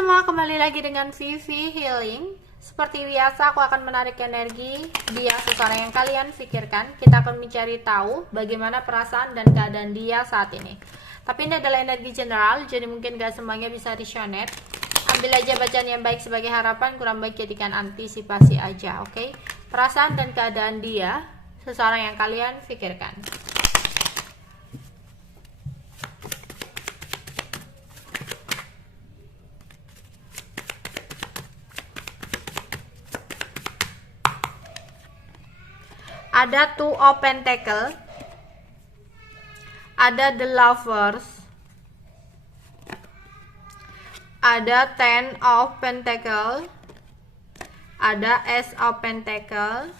semua, kembali lagi dengan Vivi Healing. Seperti biasa, aku akan menarik energi dia seseorang yang kalian pikirkan. Kita akan mencari tahu bagaimana perasaan dan keadaan dia saat ini. Tapi ini adalah energi general, jadi mungkin gak semuanya bisa resonate. Ambil aja bacaan yang baik sebagai harapan, kurang baik jadikan antisipasi aja, oke? Perasaan dan keadaan dia seseorang yang kalian pikirkan. Ada Two of Pentacles, ada The Lovers, ada Ten of Pentacles, ada Ace of Pentacles,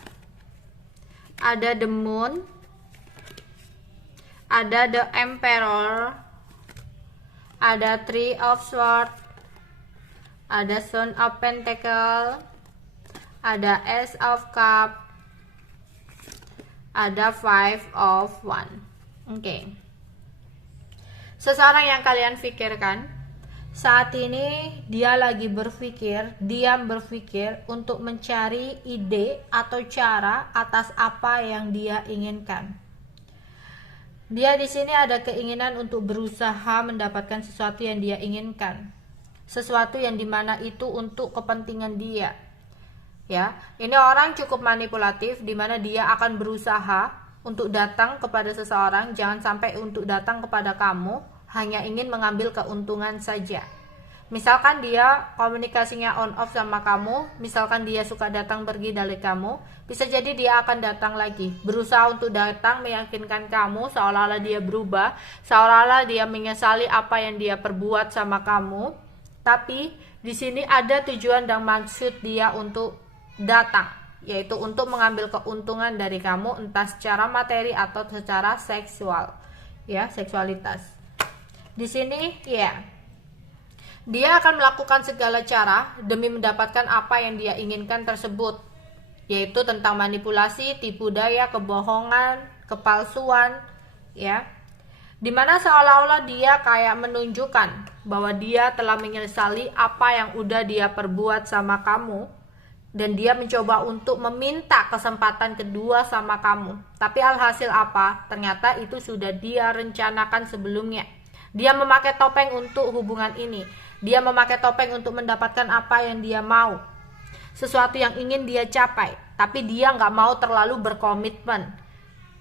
ada The Moon, ada The Emperor, ada Three of Swords, ada Son of Pentacles, ada Ace of Cups, ada Five of Wands. Oke. Seseorang yang kalian pikirkan saat ini dia lagi diam berpikir untuk mencari ide atau cara atas apa yang dia inginkan. Dia di sini ada keinginan untuk berusaha mendapatkan sesuatu yang dia inginkan. Sesuatu yang dimana itu untuk kepentingan dia. Ya, ini orang cukup manipulatif di mana dia akan berusaha untuk datang kepada seseorang, jangan sampai untuk datang kepada kamu hanya ingin mengambil keuntungan saja. Misalkan dia komunikasinya on off sama kamu, misalkan dia suka datang pergi dari kamu, bisa jadi dia akan datang lagi, berusaha untuk datang meyakinkan kamu seolah-olah dia berubah, seolah-olah dia menyesali apa yang dia perbuat sama kamu. Tapi di sini ada tujuan dan maksud dia untuk datang, yaitu untuk mengambil keuntungan dari kamu, entah secara materi atau secara seksual, ya, seksualitas. Di sini, ya, dia akan melakukan segala cara demi mendapatkan apa yang dia inginkan tersebut, yaitu tentang manipulasi, tipu daya, kebohongan, kepalsuan, ya, dimana seolah-olah dia kayak menunjukkan bahwa dia telah menyesali apa yang udah dia perbuat sama kamu. Dan dia mencoba untuk meminta kesempatan kedua sama kamu. Tapi alhasil apa? Ternyata itu sudah dia rencanakan sebelumnya. Dia memakai topeng untuk hubungan ini. Dia memakai topeng untuk mendapatkan apa yang dia mau. Sesuatu yang ingin dia capai. Tapi dia nggak mau terlalu berkomitmen.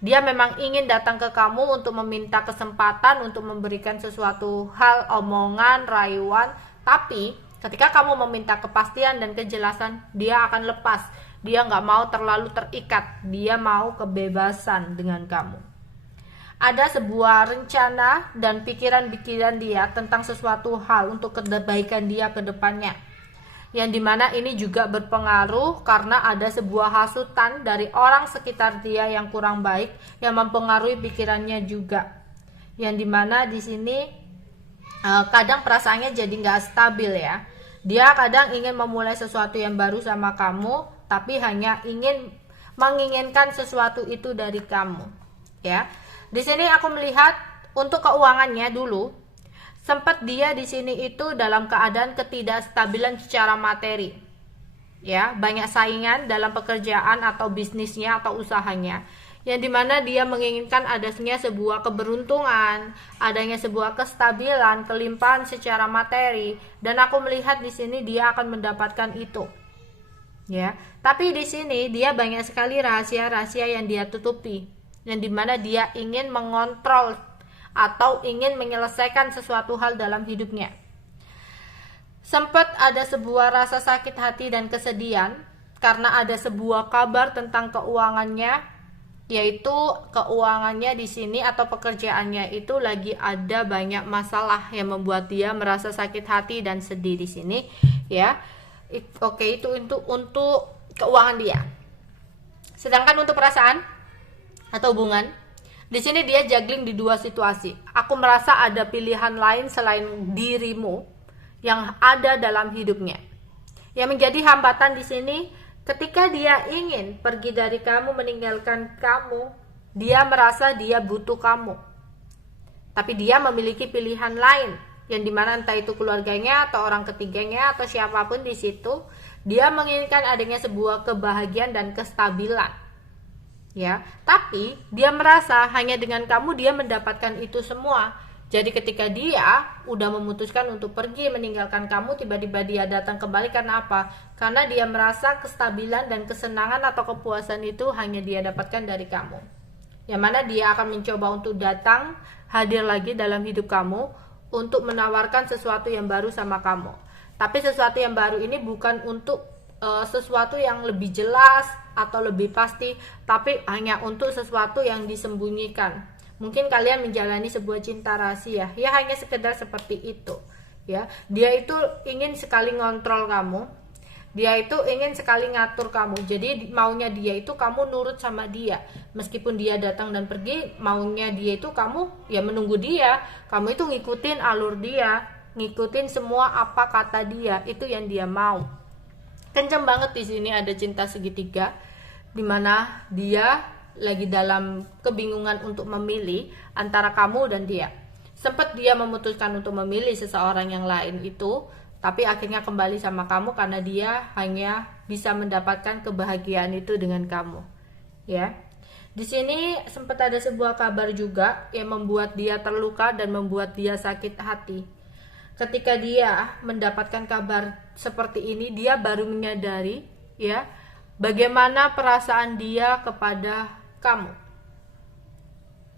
Dia memang ingin datang ke kamu untuk meminta kesempatan, untuk memberikan sesuatu hal, omongan, rayuan. Tapi ketika kamu meminta kepastian dan kejelasan, dia akan lepas. Dia nggak mau terlalu terikat. Dia mau kebebasan dengan kamu. Ada sebuah rencana dan pikiran-pikiran dia tentang sesuatu hal untuk kebaikan dia ke depannya. Yang dimana ini juga berpengaruh karena ada sebuah hasutan dari orang sekitar dia yang kurang baik, yang mempengaruhi pikirannya juga. Yang dimana di sini kadang perasaannya jadi nggak stabil, ya. Dia kadang ingin memulai sesuatu yang baru sama kamu, tapi hanya menginginkan sesuatu itu dari kamu, ya. Di sini aku melihat untuk keuangannya dulu, sempat dia di sini itu dalam keadaan ketidakstabilan secara materi, ya, banyak saingan dalam pekerjaan atau bisnisnya atau usahanya. Yang dimana dia menginginkan adanya sebuah keberuntungan, adanya sebuah kestabilan, kelimpahan secara materi, dan aku melihat di sini dia akan mendapatkan itu, ya. Tapi di sini dia banyak sekali rahasia-rahasia yang dia tutupi, yang dimana dia ingin mengontrol atau ingin menyelesaikan sesuatu hal dalam hidupnya. Sempat ada sebuah rasa sakit hati dan kesedihan karena ada sebuah kabar tentang keuangannya, yaitu keuangannya di sini atau pekerjaannya itu lagi ada banyak masalah yang membuat dia merasa sakit hati dan sedih di sini, ya. Oke, itu untuk keuangan dia. Sedangkan untuk perasaan atau hubungan, di sini dia juggling di dua situasi. Aku merasa ada pilihan lain selain dirimu yang ada dalam hidupnya. Yang menjadi hambatan di sini, ketika dia ingin pergi dari kamu, meninggalkan kamu, dia merasa dia butuh kamu. Tapi dia memiliki pilihan lain yang dimana entah itu keluarganya atau orang ketiganya atau siapapun di situ, dia menginginkan adanya sebuah kebahagiaan dan kestabilan, ya. Tapi dia merasa hanya dengan kamu dia mendapatkan itu semua. Jadi ketika dia udah memutuskan untuk pergi meninggalkan kamu, tiba-tiba dia datang kembali karena apa? Karena dia merasa kestabilan dan kesenangan atau kepuasan itu hanya dia dapatkan dari kamu. Yang mana dia akan mencoba untuk datang hadir lagi dalam hidup kamu untuk menawarkan sesuatu yang baru sama kamu. Tapi sesuatu yang baru ini bukan untuk sesuatu yang lebih jelas atau lebih pasti, tapi hanya untuk sesuatu yang disembunyikan. Mungkin kalian menjalani sebuah cinta rahasia, ya hanya sekedar seperti itu, ya. Dia itu ingin sekali ngontrol kamu, dia itu ingin sekali ngatur kamu. Jadi maunya dia itu kamu nurut sama dia. Meskipun dia datang dan pergi, maunya dia itu kamu ya menunggu dia. Kamu itu ngikutin alur dia, ngikutin semua apa kata dia. Itu yang dia mau. Kenceng banget di sini ada cinta segitiga, dimana dia lagi dalam kebingungan untuk memilih antara kamu dan dia. Sempat dia memutuskan untuk memilih seseorang yang lain itu, tapi akhirnya kembali sama kamu karena dia hanya bisa mendapatkan kebahagiaan itu dengan kamu, ya. Di sini sempat ada sebuah kabar juga yang membuat dia terluka dan membuat dia sakit hati. Ketika dia mendapatkan kabar seperti ini, dia baru menyadari, ya, bagaimana perasaan dia kepada kamu,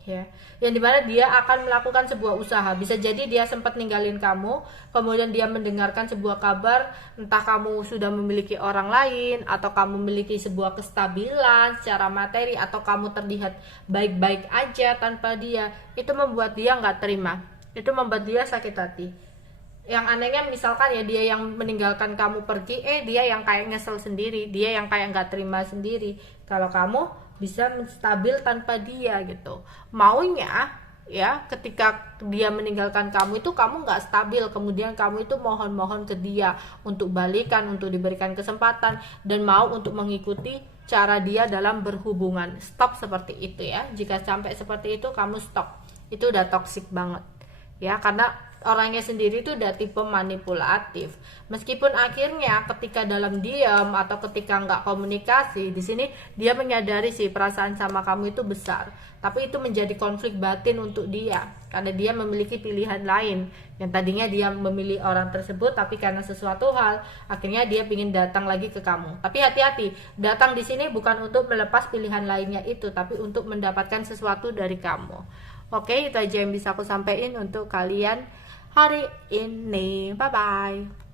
ya, yang dimana dia akan melakukan sebuah usaha. Bisa jadi dia sempat ninggalin kamu, kemudian dia mendengarkan sebuah kabar, entah kamu sudah memiliki orang lain, atau kamu memiliki sebuah kestabilan secara materi, atau kamu terlihat baik-baik aja tanpa dia. Itu membuat dia nggak terima, itu membuat dia sakit hati. Yang anehnya misalkan ya dia yang meninggalkan kamu pergi, dia yang kayak nyesel sendiri, dia yang kayak nggak terima sendiri kalau kamu bisa stabil tanpa dia gitu. Maunya ya ketika dia meninggalkan kamu itu kamu nggak stabil, kemudian kamu itu mohon-mohon ke dia untuk balikan, untuk diberikan kesempatan, dan mau untuk mengikuti cara dia dalam berhubungan. Stop seperti itu ya. Jika sampai seperti itu kamu stop. Itu udah toksik banget ya, karena orangnya sendiri itu udah tipe manipulatif. Meskipun akhirnya ketika dalam diam atau ketika nggak komunikasi, di sini dia menyadari sih perasaan sama kamu itu besar, tapi itu menjadi konflik batin untuk dia karena dia memiliki pilihan lain. Yang tadinya dia memilih orang tersebut, tapi karena sesuatu hal akhirnya dia ingin datang lagi ke kamu. Tapi hati-hati, datang di sini bukan untuk melepas pilihan lainnya itu, tapi untuk mendapatkan sesuatu dari kamu. Oke, itu aja yang bisa aku sampaikan untuk kalian hari ini. Bye bye.